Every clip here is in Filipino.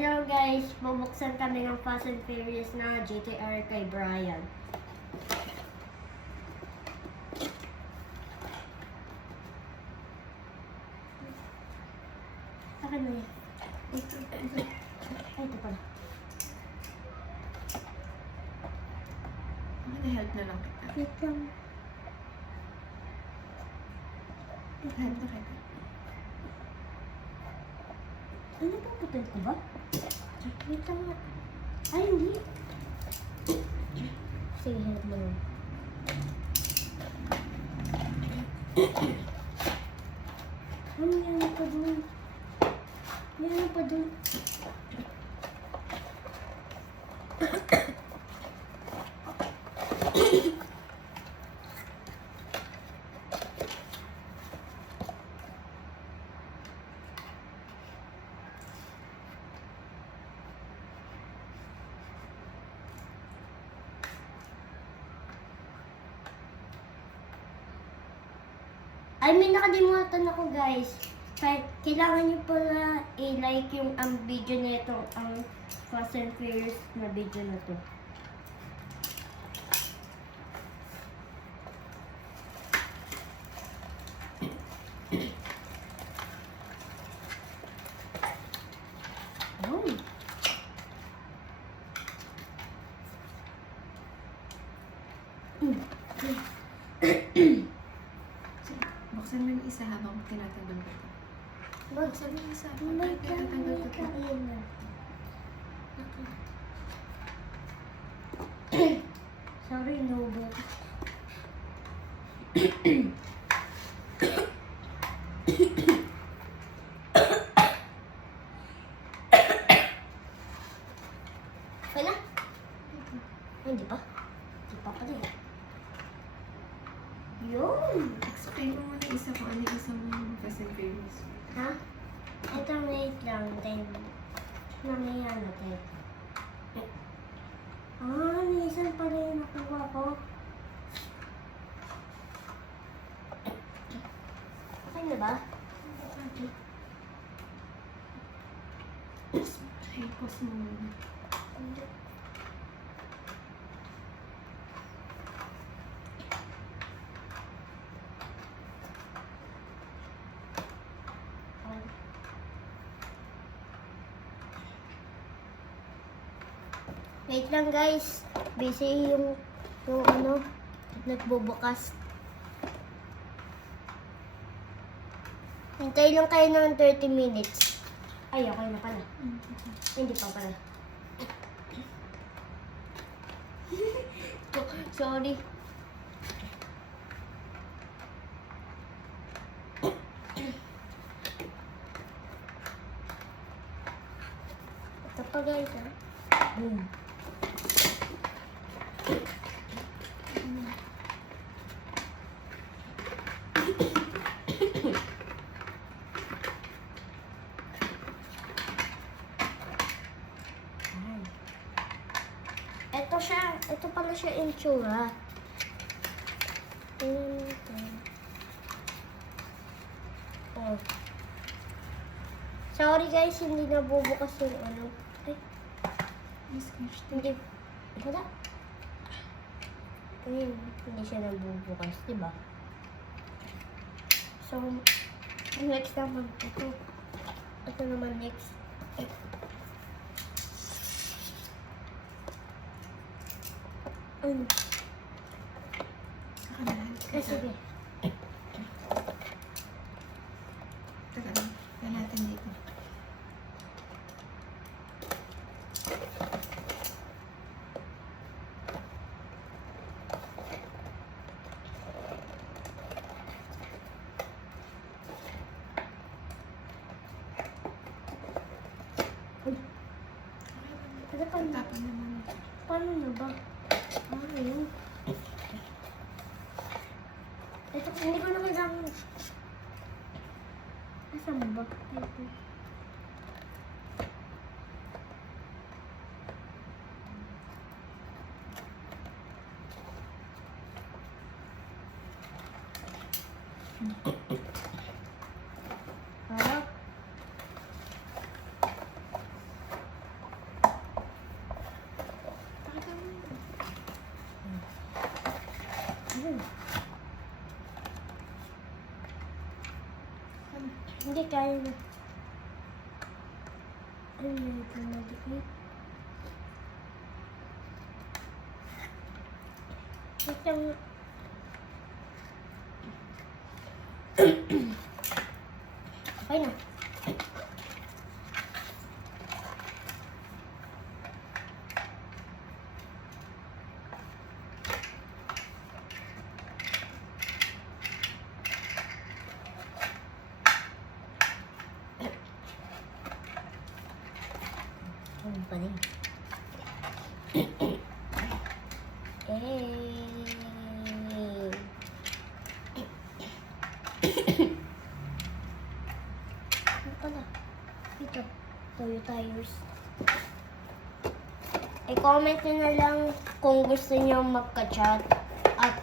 Hello guys, bubuksan kami ng Fast and Furious na GTR kay Brian. Akin na yan. Ito pala. Na-help na lang kita. Wait lang. Help na kita. Ano ba, putol ko ba? Wait lang nga. Ay, hindi. Sige, help mo lang. Ano yan pa dun? Yan pa dun. Ay, may nakalimutan ako guys. Kailangan nyo pala i-like yung ang video na ito, ang Fast and Furious na video na to. Oh. Buksan mo yung isa habang tinatanggal ko ito. Buksan mo yung isa habang tinatanggal ko ito. Sorry, Nobo. Wala? Hindi pa? Hindi pa pala eh. Yun! Explain mo muna isa kung ano yung isa mo yung Fast and Furious. Ha? Ito, wait lang. Then, mamaya natin. Ah, nisan pala yung nakuha ko. Okay na ba? Ay, pause mo muna. Wait lang guys. Busy yung ano, nagbubukas. Hintay lang kayo ng 30 minutes. Ay, okay na pala. Hindi pa pala. Sorry. Ito pa guys, ha? Boom. Ito siya. Ito pala siya yung tsura. Oh. Sorry guys, hindi nabubukas yung ano. Ay, hindi. Wala. Ayun, hindi siya nabubukas, diba? So, next naman, ito. Ito naman next. Ano? Sige. Teka lang. Yan natin dito. Ano pa na? Tapon naman. Paano na ba? Ayun. Ito, hindi ko na kailangan. Nasaan ba? Ito. Harap. Hindi kaya na. Ay, ito maliit. Ito nga. Okay na. Ano pa rin? Ano pala? Ito. Toyo tires. I-comment nyo na lang kung gusto nyo magka-chat. At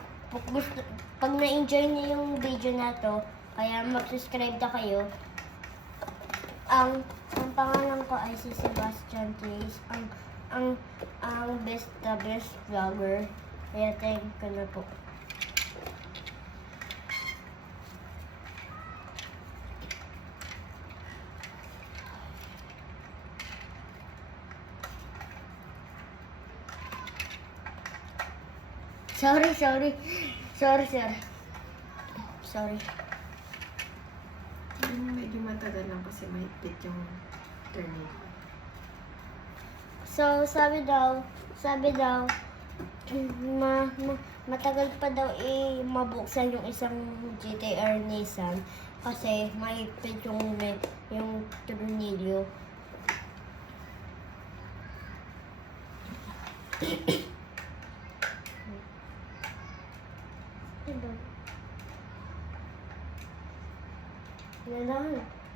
pag na-enjoy nyo yung video na to, kaya mag-subscribe na kayo. Ang pangalan ko ay si Sebastian Trace, ang best vlogger. Kaya thank you na po. Sorry, sir. Sorry. Medyo matagal lang kasi mahigpit yung turning. So, sabi daw, matagal pa daw mabuksan yung isang GTR Nissan kasi mahigpit yung tornilyo.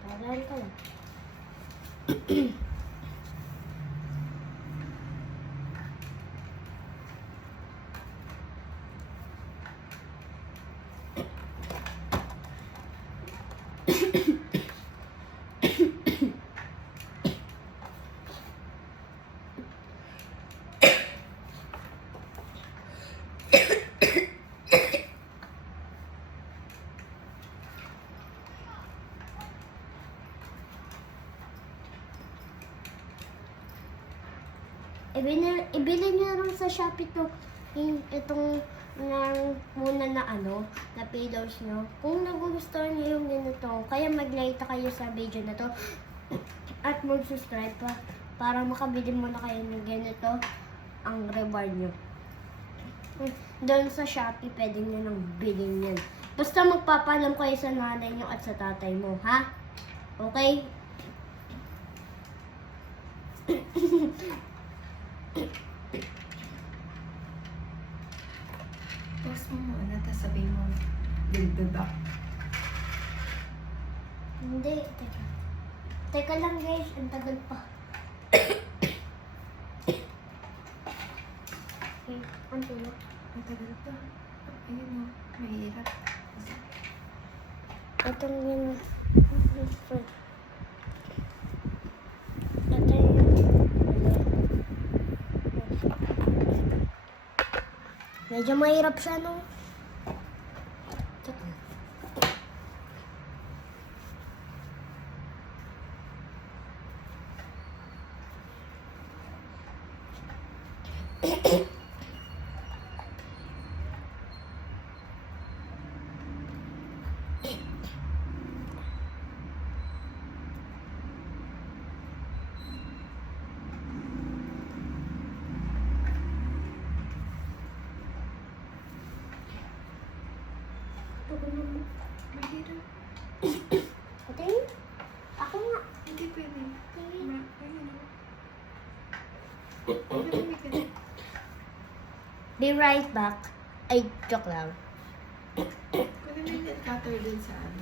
Tagal ka lang. Ibili niya rin sa Shopee to. Itong muna na na pillows nyo. Kung nagugustuhan niyo yung ganito, kaya mag-like kayo sa video na to. At mag-subscribe pa para makabili muna kayo ng ganito ang reward nyo. Doon sa Shopee, pwede nyo nang bilhin yan. Basta magpapalam kayo sa nanay nyo at sa tatay mo, ha? Okay? Pause mo muna, tapos sabihin mo, will be back. Hindi, teka. Teka lang guys, ang tagal pa. Okay, ang tulog. Ang tagal pa. Ayun o, mahirap. Itong yun. Ito yung medyo mahirap siya, no? Mahirap. Ate, ako nga. Hindi pwede. Ayun o. Be right back. Ay, joke lang. Kunin mo yung nail cutter dun sa ano.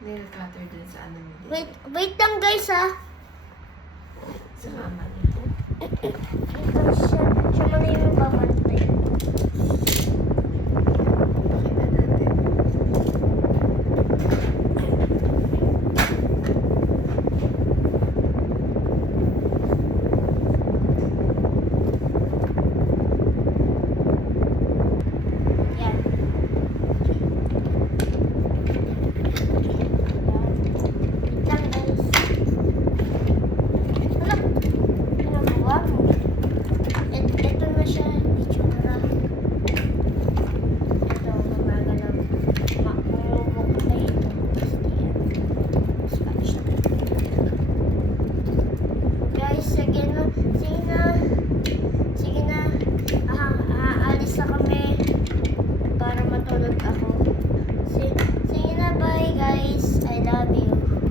Nail cutter dun sa ano mo. Wait lang guys, ha? Sa mama niya. Ito siya. Siya muna yung babantay.